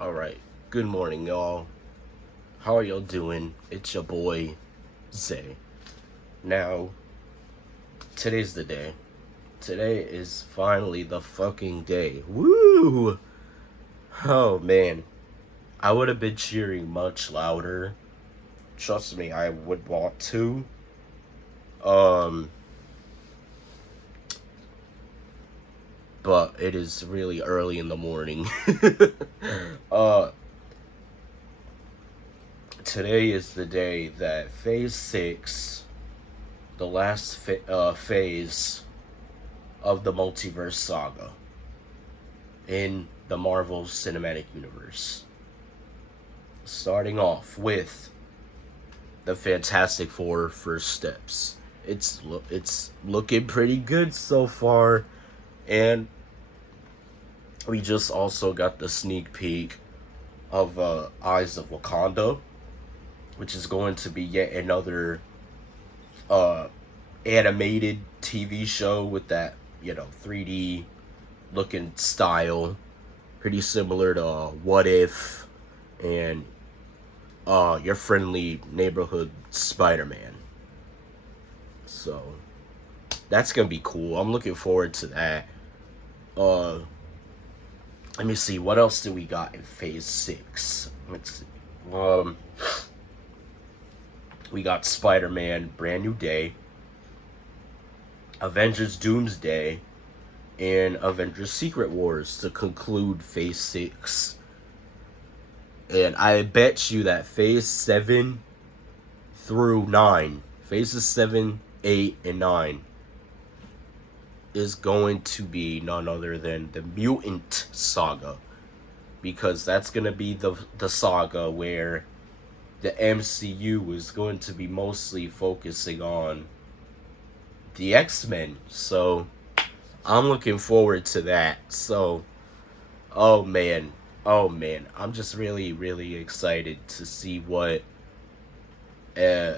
Alright, good morning, y'all. How are y'all doing? It's your boy, Zay. Now, today's the day. Today is finally the fucking day. Woo! Oh, man. I would have been cheering much louder. Trust me, I would want to. Um, but it is really early in the morning. uh, Today is the day that Phase 6, the last phase of the multiverse saga in the Marvel Cinematic Universe. Starting off with the Fantastic Four first steps. It's looking pretty good so far, and we just also got the sneak peek of Eyes of Wakanda, which is going to be yet another uh, animated TV show with that 3D looking style, pretty similar to What If and your friendly neighborhood Spider-Man. So that's gonna be cool. I'm looking forward to that. Uh, Let me see what else do we got in Phase 6. Let's see. We got Spider-Man: Brand New Day, Avengers: Doomsday, and Avengers: Secret Wars to conclude Phase 6. And I bet you that Phase 7 through 9, Phases 7, 8, and 9, is going to be none other than the Mutant Saga. Because that's going to be the saga where the MCU is going to be mostly focusing on the X-Men. So I'm looking forward to that. So, oh man, I'm just really, really excited to see what uh,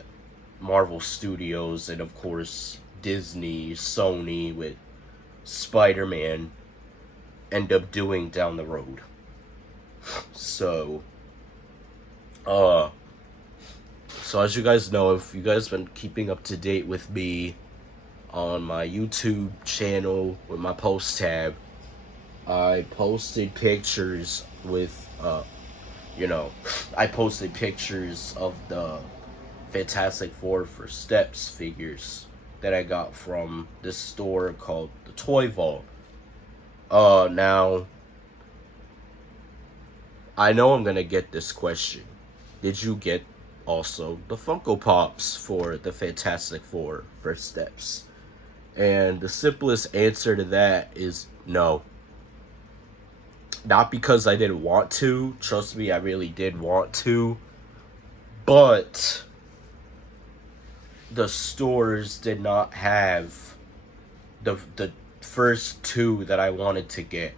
Marvel Studios and of course Disney, Sony with Spider-Man end up doing down the road. So, uh, so as you guys know, if you guys been keeping up to date with me on my YouTube channel with my post tab, I posted pictures with I posted pictures of the Fantastic Four for Steps figures that I got from this store called the Toy Vault. Now I know I'm gonna get this question. Did you get also the Funko Pops for the Fantastic Four First Steps? And the simplest answer to that is no. Not because I didn't want to. Trust me, I really did want to. But the stores did not have the first two that I wanted to get.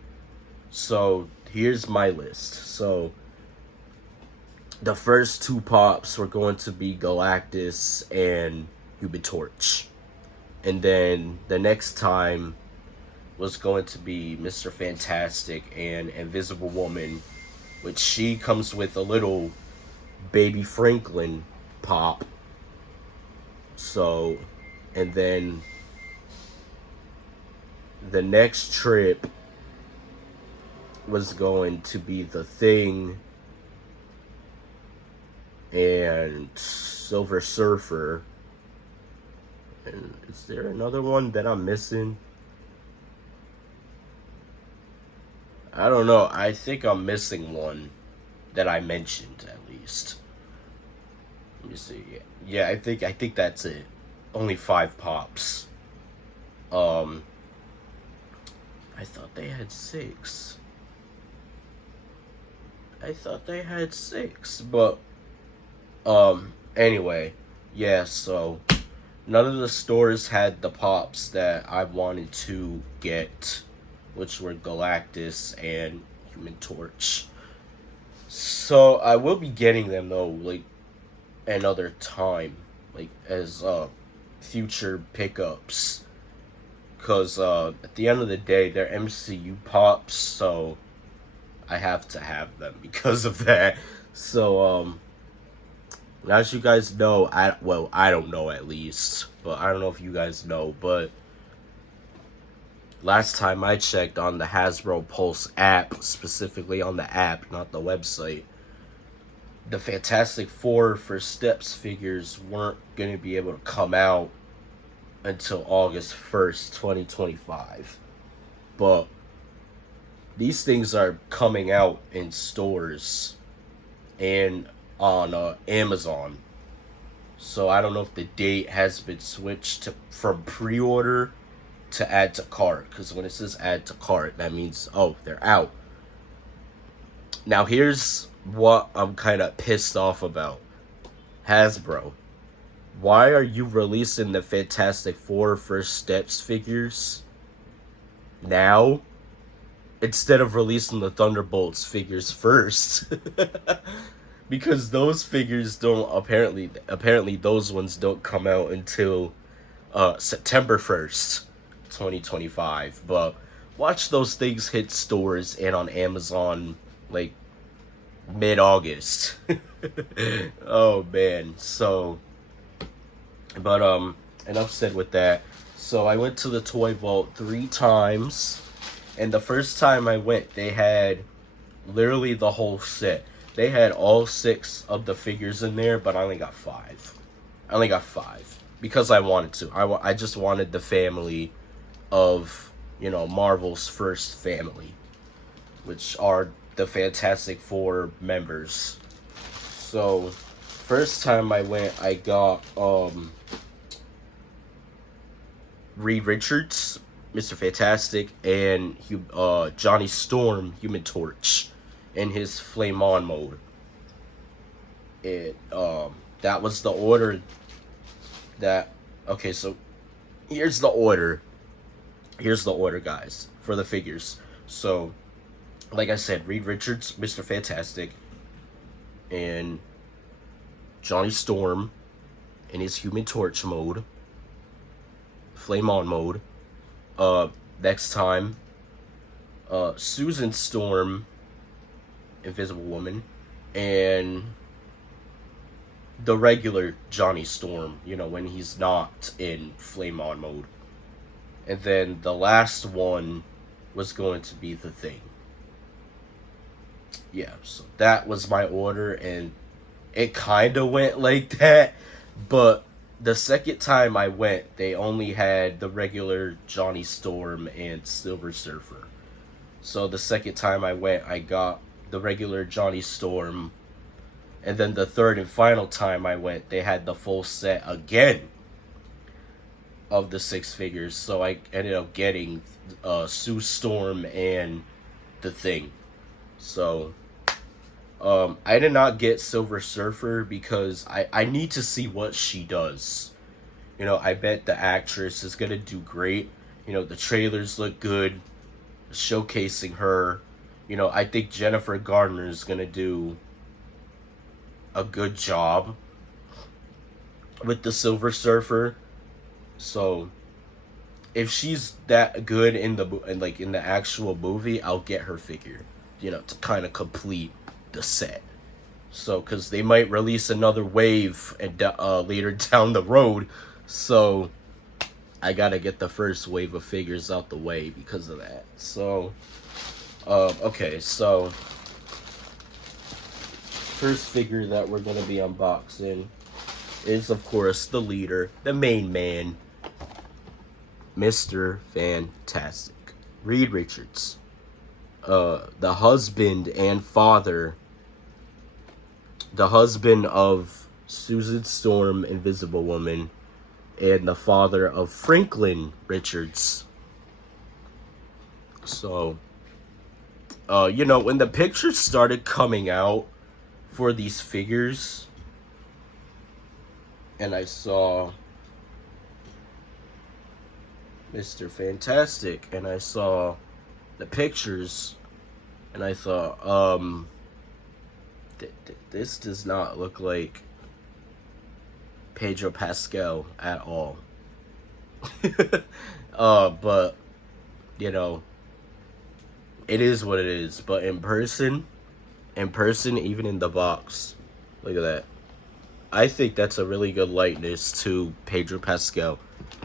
So here's my list. So the first two pops were going to be Galactus and Human Torch. And then the next time was going to be Mr. Fantastic and Invisible Woman, which she comes with a little baby Franklin pop. So, and then the next trip was going to be the Thing and Silver Surfer. And is there another one that I'm missing? I don't know. I think I'm missing one that I mentioned at least. Let me see. Yeah, I think that's it. Only 5 pops. Um I thought they had 6. I thought they had 6, but anyway, yeah, so none of the stores had the pops that I wanted to get, which were Galactus and Human Torch. So I will be getting them though, like another time, like as future pickups. Cause at the end of the day, they're MCU pops, so I have to have them because of that. So as you guys know, I don't know at least, but I don't know if you guys know, but last time I checked on the Hasbro Pulse app, specifically on the app, not the website, the Fantastic Four First Steps figures weren't going to be able to come out until August 1st, 2025. But these things are coming out in stores and on Amazon. So I don't know if the date has been switched from pre-order to add to cart. Because when it says add to cart, that means, oh, they're out. Now here's what I'm kind of pissed off about. Hasbro, why are you releasing the Fantastic Four First Steps figures now instead of releasing the Thunderbolts figures first? Because those figures don't apparently those ones don't come out until September 1st, 2025. But watch those things hit stores and on Amazon like mid-August. Oh man. So but enough said with that. So I went to the toy vault 3 times, and the first time I went, they had literally the whole set. They had all 6 of the figures in there, but I only got 5. I only got 5 because I wanted to. I just wanted the family of, Marvel's first family, which are the Fantastic Four members. So, first time I went, I got Reed Richards, Mr. Fantastic, and Johnny Storm, Human Torch, in his Flame On mode. That was the order that... Okay, so here's the order. Here's the order, guys, for the figures. So, like I said, Reed Richards, Mr. Fantastic, and Johnny Storm in his Human Torch mode. Flame On mode. Next time, Susan Storm, Invisible Woman, and the regular Johnny Storm, when he's not in Flame On mode. And then the last one was going to be the Thing. Yeah, so that was my order, and it kind of went like that, but the second time I went, they only had the regular Johnny Storm and Silver Surfer. So the second time I went, I got the regular Johnny Storm. And then the third and final time I went, they had the full set again of the 6 figures. So I ended up getting Sue Storm and the Thing. So I did not get Silver Surfer because I need to see what she does. I bet the actress is going to do great. The trailers look good, showcasing her. I think Jennifer Garner is going to do a good job with the Silver Surfer. So if she's that good in the actual movie, I'll get her figure, to kind of complete the set. So because they might release another wave and later down the road, so I gotta get the first wave of figures out the way because of that. So okay, so first figure that we're gonna be unboxing is, of course, the leader, the main man, Mr. Fantastic, Reed Richards, the husband and father, the husband of Susan Storm, Invisible Woman, and the father of Franklin Richards. So, when the pictures started coming out for these figures, and I saw Mr. Fantastic, and I saw the pictures, and I thought, this does not look like Pedro Pascal at all. But it is what it is. But in person, even in the box, look at that. I think that's a really good likeness to Pedro Pascal.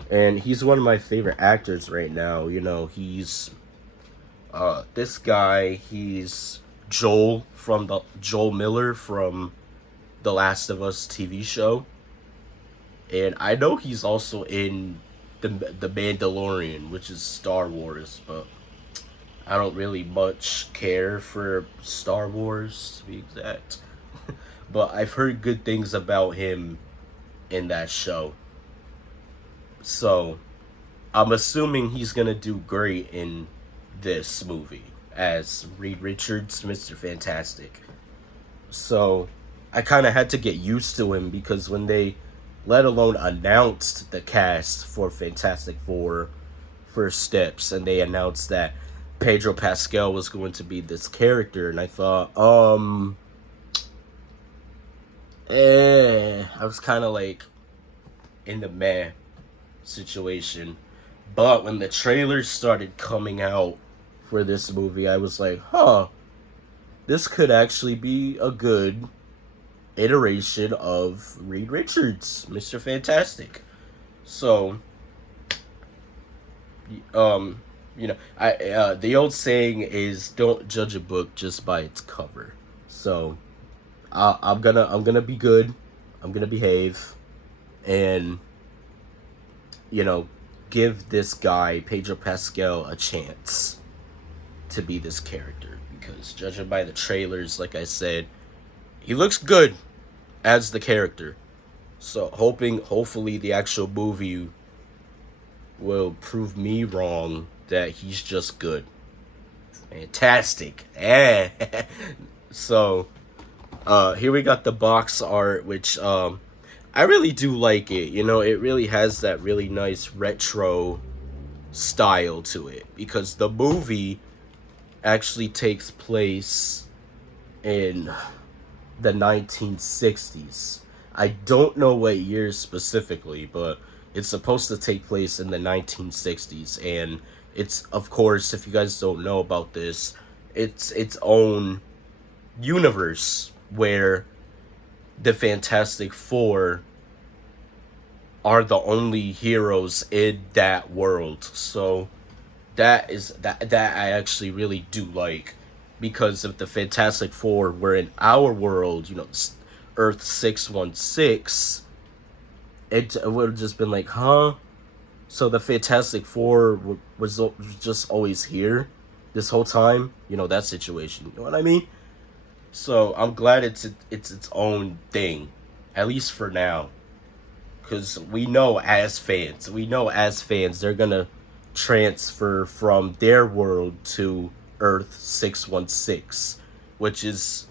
And he's one of my favorite actors right now. You know, he's this guy, he's Joel Miller from the Last of Us TV show. And I know he's also in the Mandalorian, which is Star Wars, but I don't really much care for Star Wars to be exact. But I've heard good things about him in that show. So I'm assuming he's gonna do great in this movie as Reed Richards, Mr. Fantastic. So I kind of had to get used to him because when they, let alone announced the cast for Fantastic Four First Steps, and they announced that Pedro Pascal was going to be this character, and I thought, I was kind of like in the meh situation. But when the trailers started coming out for this movie, I was like, huh, this could actually be a good iteration of Reed Richards, Mr. Fantastic. So, you know, I the old saying is don't judge a book just by its cover. So, I'm gonna be good. I'm gonna behave, and you know, give this guy Pedro Pascal a chance to be this character because judging by the trailers, like I said, he looks good as the character. So hopefully the actual movie will prove me wrong that he's just good. Fantastic. So here we got the box art, which I really do like it. You know, it really has that really nice retro style to it because the movie actually takes place in the 1960s. I don't know what years specifically, but it's supposed to take place in the 1960s, and it's, of course, if you guys don't know about this, it's its own universe where the Fantastic Four are the only heroes in that world. So that I actually really do like, because if the Fantastic Four were in our world, you know, Earth 616, it would have just been like, huh? So the Fantastic Four was just always here this whole time, you know, that situation. You know what I mean? So I'm glad it's its own thing, at least for now, because we know as fans, they're gonna transfer from their world to Earth 616, which is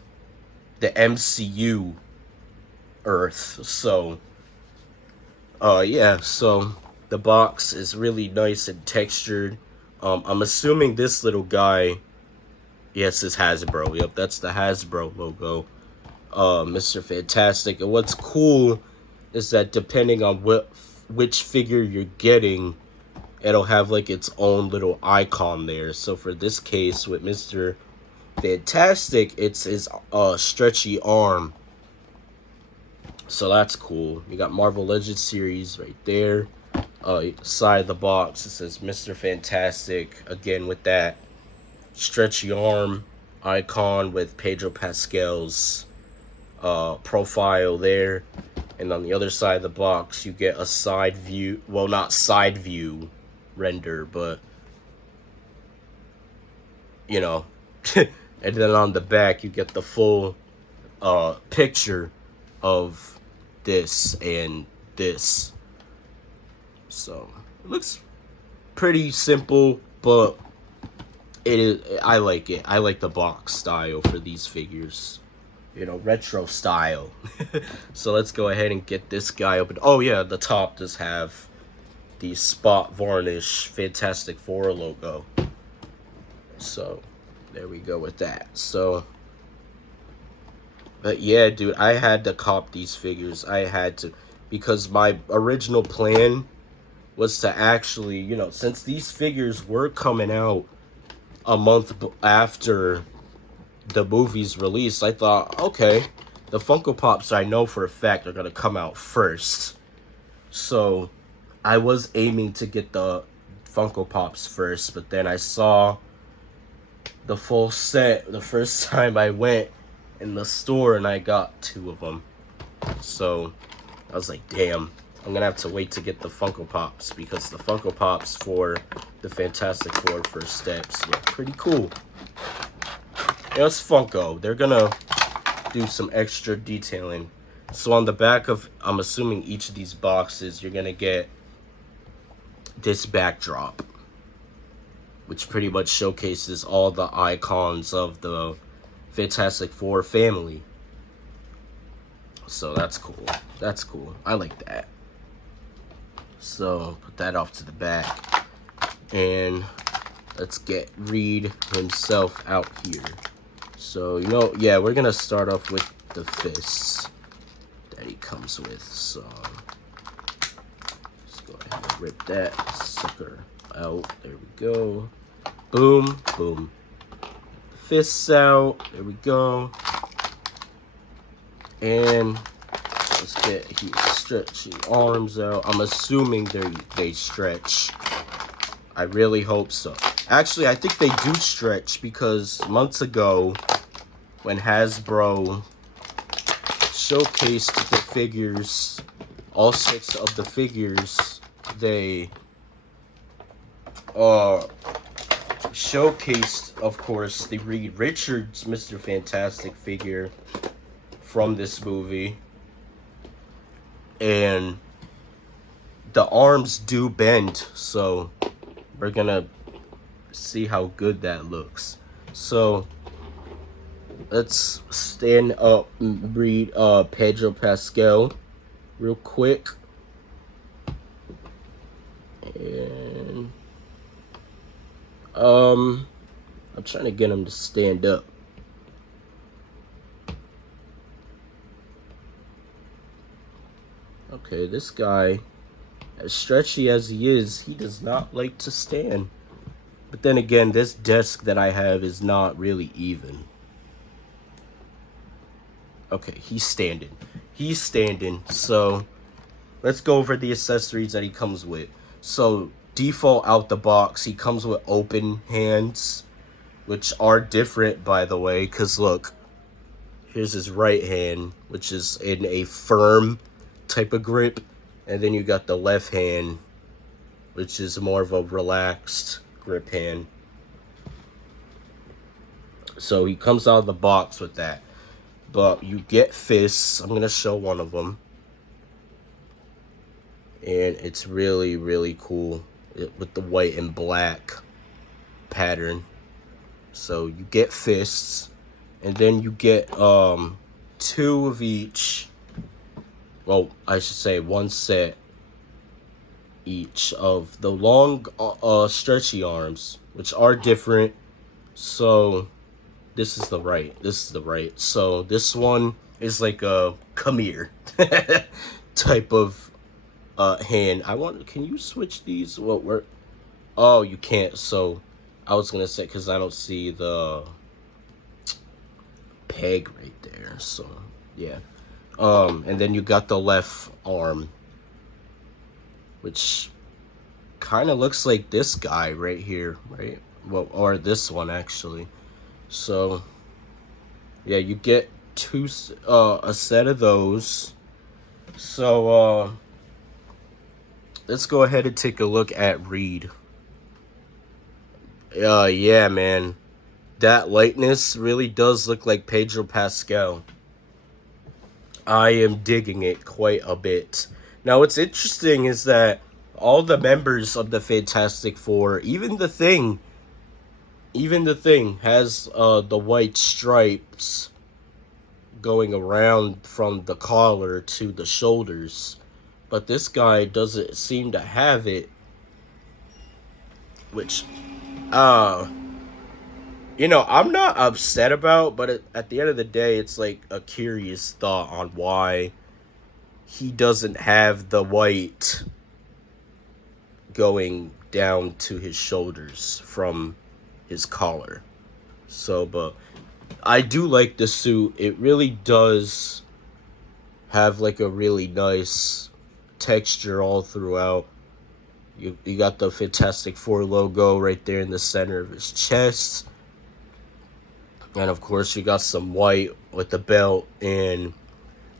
the MCU Earth. So, yeah. So the box is really nice and textured. I'm assuming this little guy, yes, is Hasbro. Yep, that's the Hasbro logo. Mr. Fantastic. And what's cool is that depending on which figure you're getting, it'll have like its own little icon there. So for this case with Mr. Fantastic, it's his stretchy arm. So that's cool. You got Marvel Legends series right there. Side of the box, it says Mr. Fantastic, again with that stretchy arm icon with Pedro Pascal's profile there. And on the other side of the box, you get a side view, well, not side view render, but, you know, and then on the back, you get the full picture of this and this. So, it looks pretty simple, but it is, I like it. I like the box style for these figures. You know, retro style. So let's go ahead and get this guy open. Oh yeah, the top does have the spot varnish Fantastic Four logo. So there we go with that. So, but yeah, dude, I had to cop these figures. I had to, because my original plan was to actually, you know, since these figures were coming out a month after the movie's release, I thought, okay, the Funko Pops I know for a fact are gonna come out first. So I was aiming to get the Funko Pops first, but then I saw the full set the first time I went in the store, and I got 2 of them. So I was like, damn, I'm gonna have to wait to get the Funko Pops, because the Funko Pops for the Fantastic Four First Steps look pretty cool. You know, it's Funko. They're gonna do some extra detailing. So on the back of, I'm assuming each of these boxes, you're gonna get this backdrop, which pretty much showcases all the icons of the Fantastic Four family. So that's cool. That's cool. I like that. So put that off to the back. And let's get Reed himself out here. So, you know, yeah, we're going to start off with the fists that he comes with. So let's go ahead and rip that sucker out. There we go. Boom, boom. Fists out. There we go. And let's get his stretchy arms out. I'm assuming they stretch. I really hope so. Actually, I think they do stretch, because months ago, when Hasbro showcased the figures, all 6 of the figures, they showcased, of course, the Reed Richards Mr. Fantastic figure from this movie, and the arms do bend, so we're gonna see how good that looks. So let's stand up and read Pedro Pascal real quick, and I'm trying to get him to stand up. Okay, this guy, as stretchy as he is, he does not like to stand. But then again, this desk that I have is not really even. Okay, he's standing. He's standing. So let's go over the accessories that he comes with. So default out the box, he comes with open hands, which are different, by the way, because look, here's his right hand, which is in a firm type of grip, and then you got the left hand, which is more of a relaxed grip hand. So he comes out of the box with that. But you get fists. I'm going to show one of them. And it's really, really cool with the white and black pattern. So you get fists. And then you get 2 of each. Well, I should say 1 set each of the long stretchy arms, which are different. So this is the right. So this one is like a come here type of hand. Can you switch these? Oh, you can't. So I was gonna say, because I don't see the peg right there. So yeah. And then you got the left arm, which kind of looks like this guy right here, right? Well, or this one actually. So yeah, you get a set of those. So let's go ahead and take a look at Reed. Yeah, man, that likeness really does look like Pedro Pascal. I am digging it quite a bit. Now, what's interesting is that all the members of the Fantastic Four, even the Thing has the white stripes going around from the collar to the shoulders, but this guy doesn't seem to have it, which you know, I'm not upset about, but at the end of the day, it's like a curious thought on why he doesn't have the white going down to his shoulders from his collar. So, but I do like the suit. It really does have like a really nice texture all throughout. You got the Fantastic Four logo right there in the center of his chest. And of course you got some white with the belt and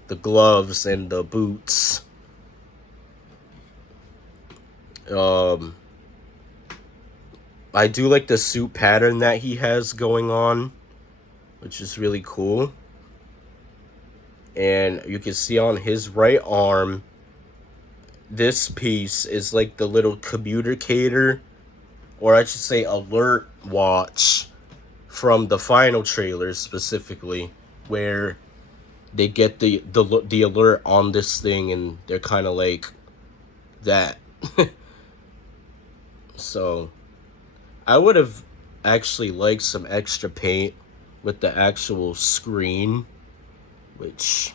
the gloves and the boots. I do like the suit pattern that he has going on, which is really cool. And you can see on his right arm, this piece is like the little communicator, or I should say alert watch, from the final trailer specifically, where they get the alert on this thing and they're kind of like that. So I would have actually liked some extra paint with the actual screen, which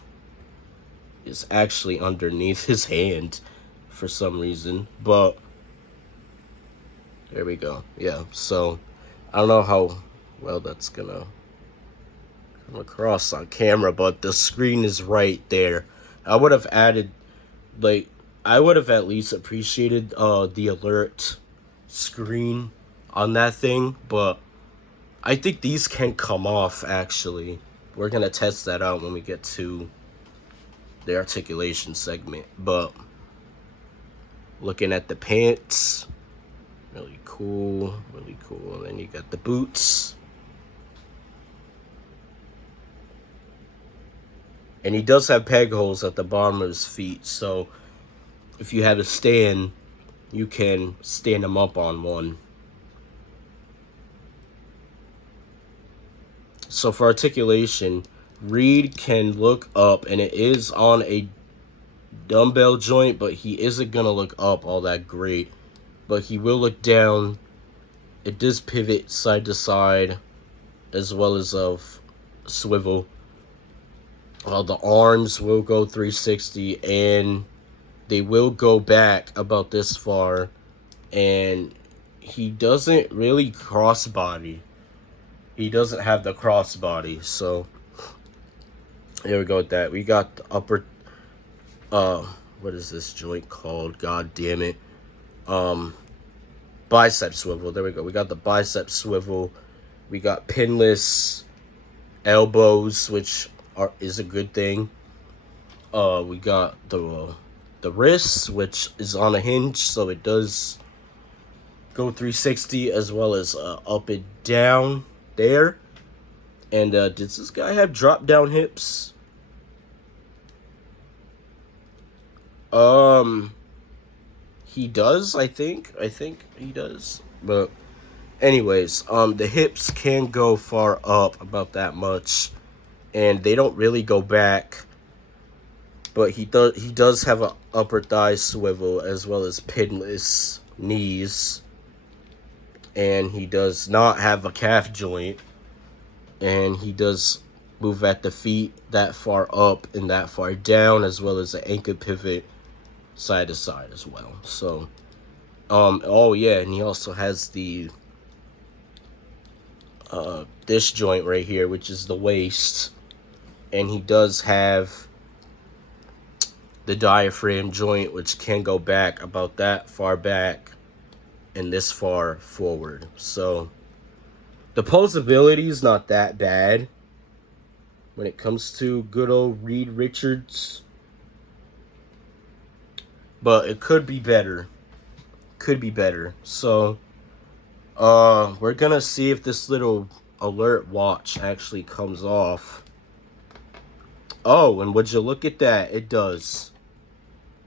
is actually underneath his hand for some reason. But there we go. Yeah, so I don't know how well that's gonna come across on camera, but the screen is right there. I would have added, like, I would have at least appreciated the alert screen on that thing, but I think these can come off, actually. We're gonna test that out when we get to the articulation segment. But looking at the pants, really cool, really cool. And then you got the boots. And he does have peg holes at the bottom of his feet, so if you have a stand, you can stand him up on one. So for articulation, Reed can look up, and it is on a dumbbell joint, but he isn't going to look up all that great. But he will look down. It does pivot side to side, as well as of swivel. The arms will go 360, and they will go back about this far. And he doesn't really crossbody. He doesn't have the crossbody, so here we go with that. We got the upper, what is this joint called? God damn it. Bicep swivel. There we go. We got the bicep swivel. We got pinless elbows, which is a good thing. We got the wrists, which is on a hinge, so it does go 360 as well as up and down there. And does this guy have drop down hips? He does, I think he does. But anyways, the hips can go far up about that much, and they don't really go back. But he does have an upper thigh swivel as well as pinless knees, and he does not have a calf joint, and he does move at the feet that far up and that far down, as well as an ankle pivot side to side as well. So oh yeah, and he also has the this joint right here, which is the waist, and he does have the diaphragm joint, which can go back about that far back and this far forward. So the posability is not that bad when it comes to good old Reed Richards, but it could be better. Could be better. So we're gonna see if this little alert watch actually comes off. Oh, and would you look at that? It does.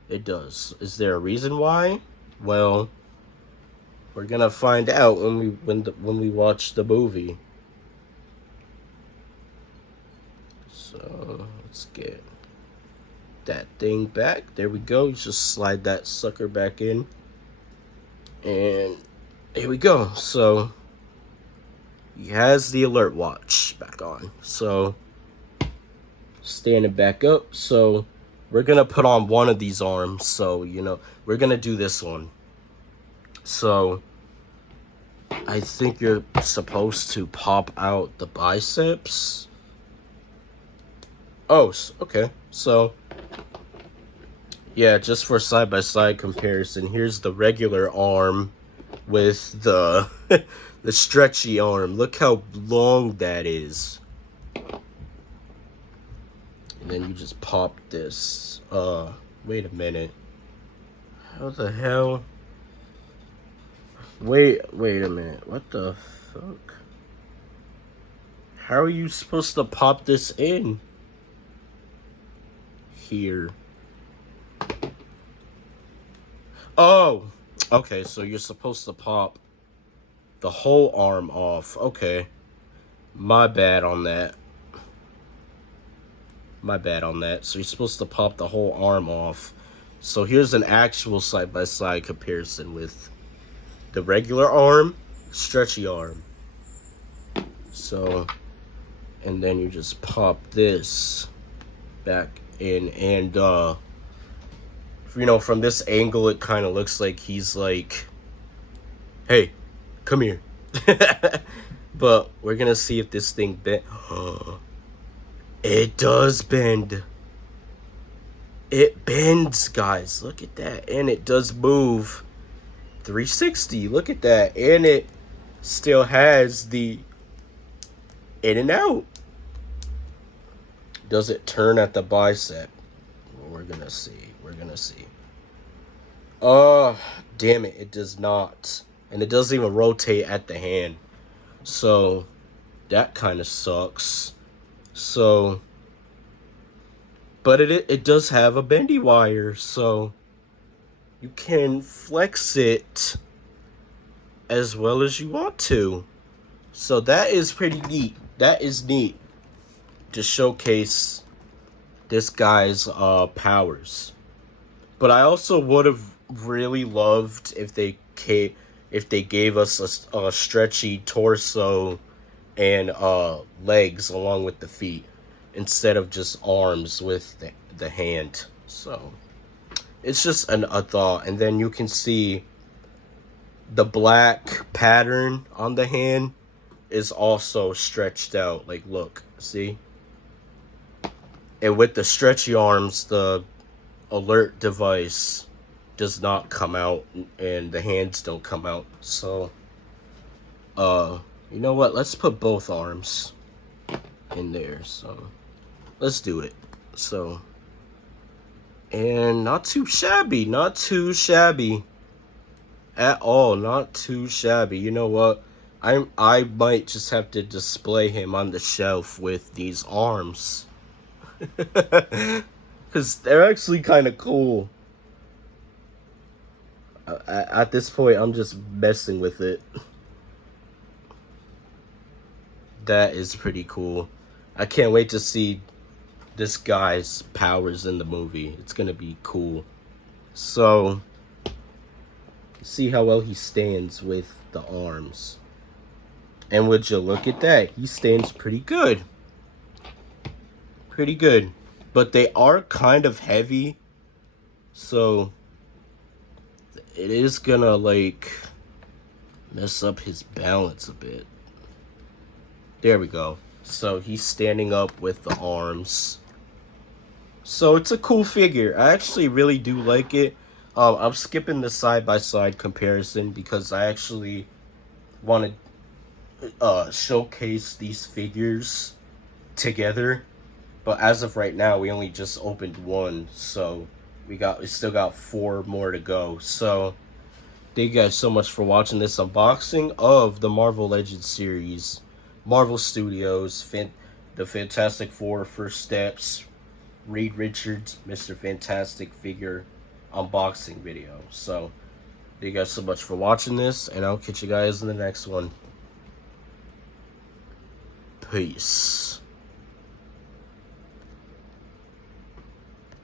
It does. Is there a reason why? Well, we're gonna find out when we watch the movie. So let's get that thing back. There we go. Just slide that sucker back in, and here we go. So he has the alert watch back on. So standing back up. So we're gonna put on one of these arms. So we're gonna do this one. So I think you're supposed to pop out the biceps. Oh, okay. So, yeah, just for side-by-side comparison, here's the regular arm with the the stretchy arm. Look how long that is. And then you just pop this. Wait a minute. How the hell? Wait a minute. What the fuck? How are you supposed to pop this in? Here. Oh! Okay, so you're supposed to pop the whole arm off. Okay. My bad on that. So you're supposed to pop the whole arm off. So here's an actual side-by-side comparison with the regular arm, stretchy arm. So, and then you just pop this back in, and you know, from this angle it kind of looks like he's like, hey, come here. But we're gonna see if this thing bend. It does bend. It bends, guys. Look at that. And it does move 360. Look at that. And it still has the in and out. Does it turn at the bicep? Well, we're gonna see. Damn it. It does not. And it doesn't even rotate at the hand. So, that kind of sucks. So, but it does have a bendy wire, so you can flex it as well as you want to. So that is pretty neat. That is neat to showcase this guy's powers. But I also would have really loved if they gave us a stretchy torso and legs along with the feet, instead of just arms with the hand. So it's just a thought. And then you can see the black pattern on the hand is also stretched out. Like, look, see? And with the stretchy arms, the alert device does not come out and the hands don't come out. So you know what, let's put both arms in there. So let's do it. So, and not too shabby at all. Not too shabby. You know what, I might just have to display him on the shelf with these arms. Because they're actually kind of cool. At this point, I'm just messing with it. That is pretty cool. I can't wait to see this guy's powers in the movie. It's gonna be cool. So, see how well he stands with the arms. And would you look at that? He stands pretty good. Pretty good. But they are kind of heavy. So, it is gonna, like, mess up his balance a bit. There we go. So, he's standing up with the arms. So, it's a cool figure. I actually really do like it. I'm skipping the side-by-side comparison because I actually want to showcase these figures together. But as of right now, we only just opened one. So, we still got 4 more to go. So, thank you guys so much for watching this unboxing of the Marvel Legends series. Marvel Studios, the Fantastic Four First Steps, Reed Richards, Mr. Fantastic figure unboxing video. So, thank you guys so much for watching this, and I'll catch you guys in the next one. Peace.